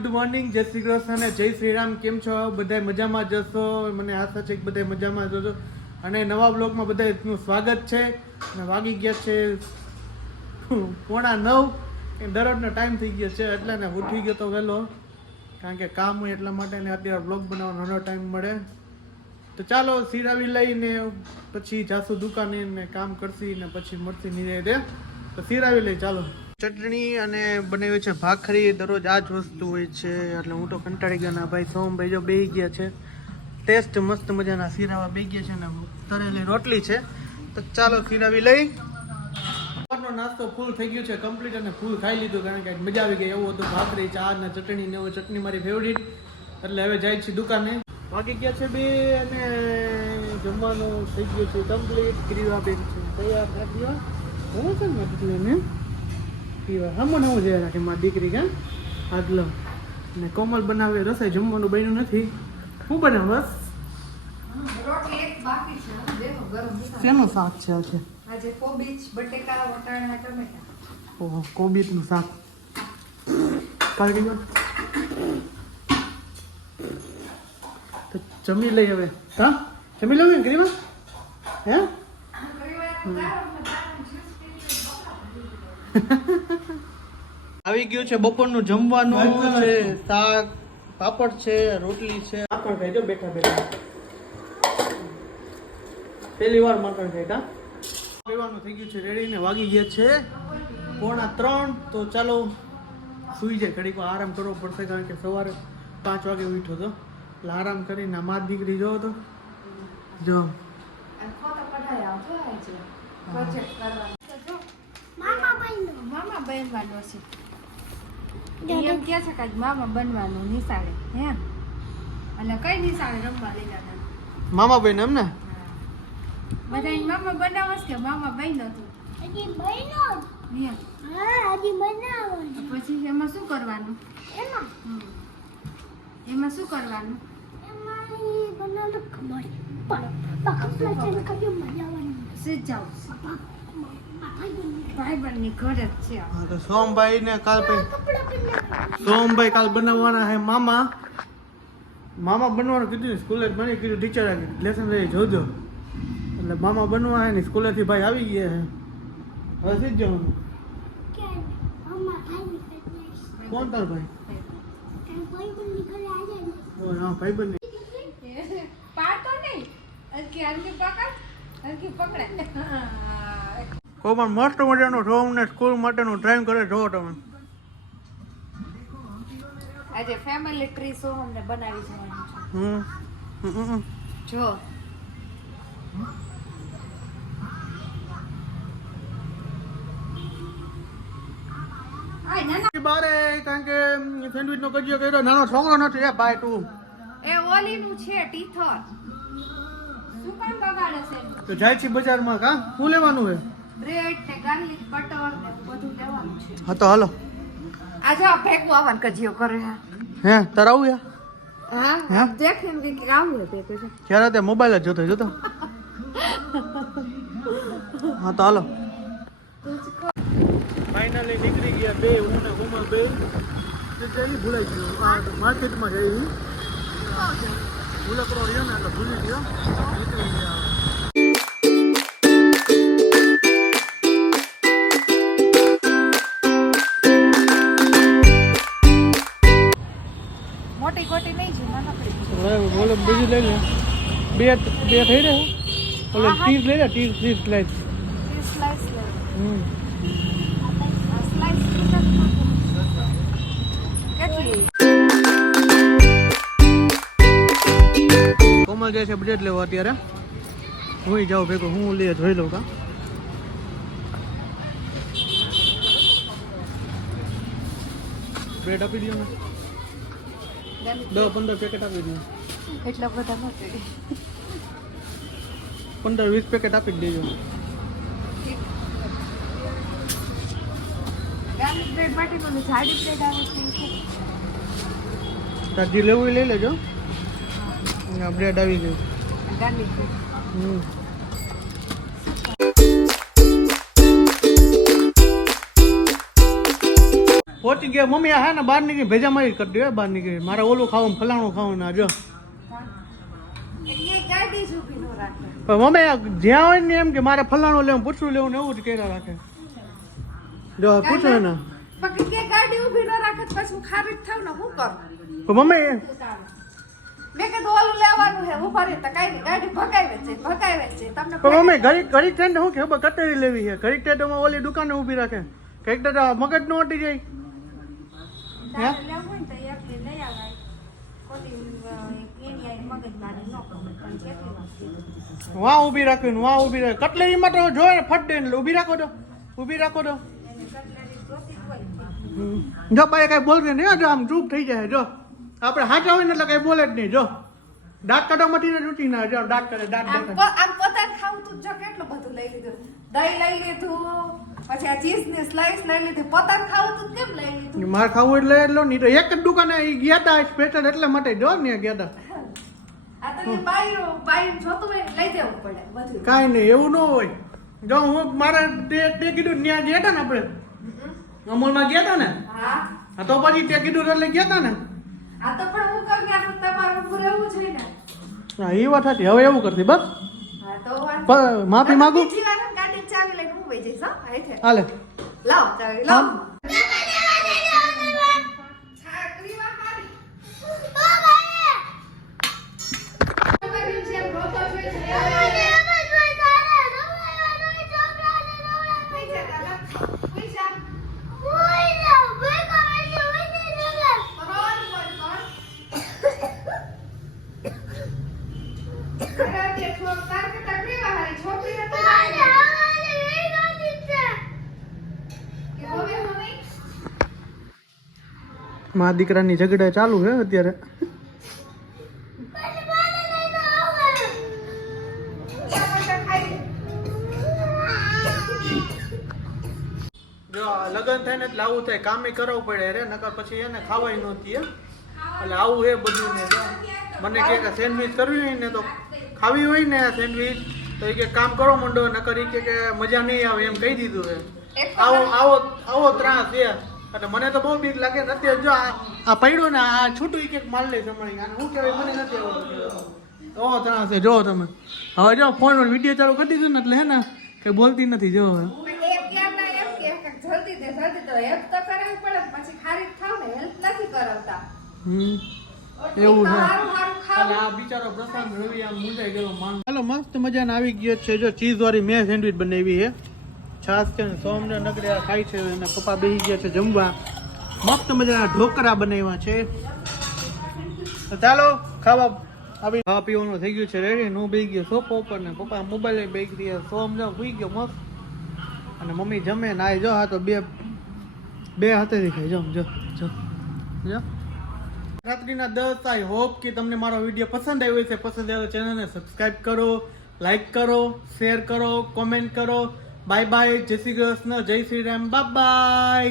Good morning, જય શ્રી કૃષ્ણ અને જય શ્રી રામ. કેમ છો બધા? મજામાં જશો? મને આશા છે કે બધા મજામાં જશો. અને નવા બ્લોગમાં બધાનું સ્વાગત છે. અને વાગી ગયા છે 8:45. દરરોજનો ટાઈમ થઈ ગયો છે એટલે ને ઉઠી ગયો તો વહેલો, કારણ કે કામ હોય એટલા માટે ને અત્યારે બ્લોગ બનાવવાનો ઘણો ટાઈમ મળે. તો ચાલો સિરાવી લઈને પછી જાસુ દુકાને ને કામ કરશી ને પછી મળશી નિરાતે. તો સિરાવી લઈ ચાલો. ચટણી અને બનાવી છે ભાખરી. દરરોજ આ જ વસ્તુ હોય છે એટલે હું તો કંટાળી ગયો. ના ભાઈ સોમભાઈ જો બેસી ગયા છે. ટેસ્ટ મસ્ત મજાના સિરાવા બેસી ગયા છે ને તરેલી રોટલી છે. તો ચાલો સિરાવી લઈ. સવારનો નાસ્તો ફૂલ થઈ ગયો છે કમ્પ્લીટ અને ફૂલ ખાઈ લીધું, કારણ કે મજા આવી ગઈ. એવું હતું ભાખરી, ચા ને ચટણી ને એવું. ચટણી મારી ફેવરિટ એટલે હવે જાય છે દુકાને. વાગી ગયા છે 2 અને જમવાનું થઈ ગયું છે કમ્પ્લીટ. ક્રીવા બેન છે તૈયાર રાખી બરાબર છે ને એટલે હમણાં હું જઈ રાખી મારી દીકરી કે આગલો ને કોમલ બનાવે રસોઈ. જમવાનું બન્યું નથી. શું બનાવ? બસ શેનું શાક છે આજે? ઓહો, કોબીજનું શાક. કાઢી ગયો તો જમી લઈ હવે. હા જમી લઉં ને ગરીબા? હે આવી ગયું છે બપોરનું જમવાનું છે. શાક, પાપડ છે, રોટલી છે. માખણ ખાઈ જો બેઠા બેઠા. પહેલી વાર માખણ ખાઈ. કા પીવાનું થઈ ગયું છે રેડી ને વાગી ગયા છે 2:45. તો ચાલો સુઈ જાય, ઘડીક આરામ કરવો પડશે, કારણ કે સવારે 5 વાગે ઉઠ્યો હતો એટલે આરામ કરીને મારી દીકરી જો તો જો મામા બનવાનું છે. એમ કે છે કે મામા બનવાનું નિશાળે. હે એટલે કઈ નિશાળે રમવા લઈ જતા? મામા બહેન એમ ને બધા મામા બનાવસ કે મામા બહેન હતું? હજી બહેનો. હા હજી બનાવવાનું. પછી એમાં શું કરવાનું? એમાં શું કરવાનું? એમાં બનાવવાનું ખબર સોમભાઈ ને કાલ સોમભાઈ કાલ બનાવવાના હે મામા. મામા બનવાનું કીધું સ્કૂલે બની કીધું ટીચરે લેસન લઈ જોજો એટલે મામા બનવા હે ને સ્કૂલેથી ભાઈ આવી ગયા હે. હવે સીધ જવાનું. કોણ તાર ભાઈ? હા ભાઈ બન પાડતો નહીં. હલકી હલકી પકડ, હલકી પકડે. કોઈ પણ મસ્ત મજાનું સોમ ને સ્કૂલ માટેનું ડ્રાઈવ કરે જોવો તમે. આજે ફેમિલી ટ્રી સોહમ ને બનાવી જવાનું છે. જો બારે, કારણ કે સેન્ડવિચ નો કજિયો કર્યો. નાનો છોકરો નથી એ ભાઈ તું. એ ઓલીનું છે ટીથર. શું કામ બગાડે છે? તો જાય છે બજારમાં. કા શું લેવાનું હે? બ્રેડ ને ગાર્લિક બટર ને બધું લેવાનું છે. હા તો હાલો. આજે આ ભેગું આવવાનું કજિયો કરે. હે તાર આવું યા? હા દેખ એમ કે આવું હે તે. ક્યારે તે મોબાઈલ જ જોતો. હા તો હાલો. ફાઇનલી નીકળી ગયા 2 હું ને કોમલ 2. જઈ ભૂલાઈ ગયું માર્કેટમાં જઈ ભૂલકરો રહ્યો ને એટલે ભૂલી ગયો. નીકળી ગયા. મોટી ગોટી નહીં છે, નાનકડી. બોલો બીજું લઈ લે. બે થઈ રહ્યા. ઓલે 30 લઈ લે. 30 સ્લાઇસ. 30 સ્લાઇસ લે. આ સ્લાઇસ કેટલી? કોમલ જાય છે બ્રેડ લેવા અત્યારે. હું જાઉં ભેગો. હું લઈએ જોઈ લઉં. કા બ્રેડ આપી દો ને. 10-15 પેકેટ આપી દો. એટલા બધા નથી. 15-20 પેકેટ આપી જ દેજો. ગાર્લિક બ્રેડ માટે મને જાડી બ્રેડ આવે છે. તાજી લેવું એ લઈ લેજો. બ્રેડ આવી ગયું. Garlic bread. પહોંચી ગયા મમ્મી આ હે ને બહાર નીકળી ભેજા મારી કરી દે બહાર નીકળી મારે ઓલું ખાવું ફલાણું ખાવું ના જો એ ગાડી જ ઊભી ન રાખે. પણ મમ્મી જ્યાં હોય ને એમ કે મારે ફલાણું લેવું પૂછવું લેવું ને એવું જ કર્યા રાખે જો પૂછો ને બાકી કે ગાડી ઊભી ન રાખે તો પછી હું ખારી જ થાવ ને હું કરું? પણ મમ્મી મેં કીધું ઓલું લેવાનું હે ઉભા રહી તો કાંઈ નહીં ગાડી ભગાવે છે તમને પણ મમ્મી ઘડી ટ્રેન્ડ શું કે ખબર કટરી લેવી છે ઘડી ટ્રેન્ડમાં ઓલી દુકાને ઊભી રાખે કંઈક તો મગજ નો અટી જાય તારે લેવું હોય ને તો એકલી લઈ આવાય. ખોટી એની આઈ મગજમારી ન કરો. પણ કેટલી વાર કીધું. વાં ઊભી રાખવી ને વાં ઊભી રાખે કટલેરીમાં તો જોયે ફટ દે ને ઊભી રાખો તો એને કટલેરી જોતી જ હોય. જો ભાઈ કઈ બોલશે નહીં જો આમ ચૂપ થઈ જાય જો આપણે હાચા હોય ને એટલે કઈ બોલે જ નહીં જો દાંત કાઢવામાંથી ને તૂટી ના જો દાંત કરે દાંત આમ દેખાય. આમ પોતાને ખાવું તું જો કેટલું બધું લઈ લીધું. દહીં લઈ લીધું પછી આ ચીઝ ની સ્લાઈસ લઈ લીધી. પોતાને ખાવું તું કેમ લઈ લીધું? મારે ખાવું એટલે એટલો નહીં તો એક જ દુકાને ઈ ગયા હતા સ્પેશિયલ એટલા માટે જો ને ગયા હતા આ તો એ બાઈ જોતું હોય ને લઈ જવું પડે બધું. કાંઈ નહીં એવું ન હોય જો હું મારે તે કીધું ત્યાં ગયા હતા ને આપણે અમૂલમાં ગયા હતા ને હા તો પછી તે કીધું એટલે ગયા હતા ને આ તો પણ હું કહું કે આ તો તમારું ઊભું રહેવું છે ને. હા એ વાત હતી હવે એવું કરતી બસ હા તો વાત માફી માંગુ બીજી વાર ગાડી ચાવી લઈને હું વઈ જઈશ. હા આઈ હાલે લાવ ચાવી લાવ. મારા દીકરાની ઝઘડા ચાલુ છે અત્યારે જો લગન થાય ને એટલે આવું થાય કામે કરવું પડે રે નકર પછી એને ખાવાય નહોતી એટલે આવું એ બધું ને જો મને કે સેન્ડવીચ કરવી હોય ને તો ખાવી હોય ને સેન્ડવીચ તો એ કે કામ કરો મંડો નકર એ કે મજા નહીં આવે એમ કહી દીધું છે આવો ત્રાસ છે એટલે મને તો બહુ બીક લાગે ને અત્યારે જો આ પડ્યો ને આ છૂટું એક માલ લે જમણી આને શું કહેવાય મને નથી આવડતું ઓ ત્રાસ છે જો તમે હવે જો ફોન પર વિડીયો ચાલુ કરી દીધું ને એટલે હે ને કે બોલતી નથી જો હવે જલ્દી તો હેલ્પ તો કરાવવી પડે પછી ખારી ખાવ ને હેલ્પ નથી કરાવતા. એવું છે સારું ખાવ. અને આ બિચારો પ્રશાંત રવિ આમ મૂંઝાઈ ગયો માંગ હાલો મસ્ત મજાને આવી ગયો છે જો ચીઝ વાળી મેં સેન્ડવિચ બનાવી છે છાસ છે ને સોમને નગડ્યા ખાય છે અને પપ્પા બેસી ગયા છે જમવા મસ્ત મજાના ઢોકળા બનાવ્યા છે તો ચાલો ખાવા પીવાનું થઈ ગયું છે રેડી હું બેસી ગયો સોફા ઉપર ને પપ્પા મોબાઈલ બેસી ગયા સોમ જો સુઈ ગયો મસ્ત અને મમ્મી જમે ને આ જો હા તો બે હાથેથી ખાઈ જો રાત્રિના 10 આઈ હોપ કે તમને મારો વિડીયો પસંદ આવ્યો છે પસંદ આવ્યો ચેનલને સબસ્ક્રાઇબ કરો લાઈક કરો શેર કરો કોમેન્ટ કરો બાય બાય જય શ્રી કૃષ્ણ જય શ્રી રામ બાય બાય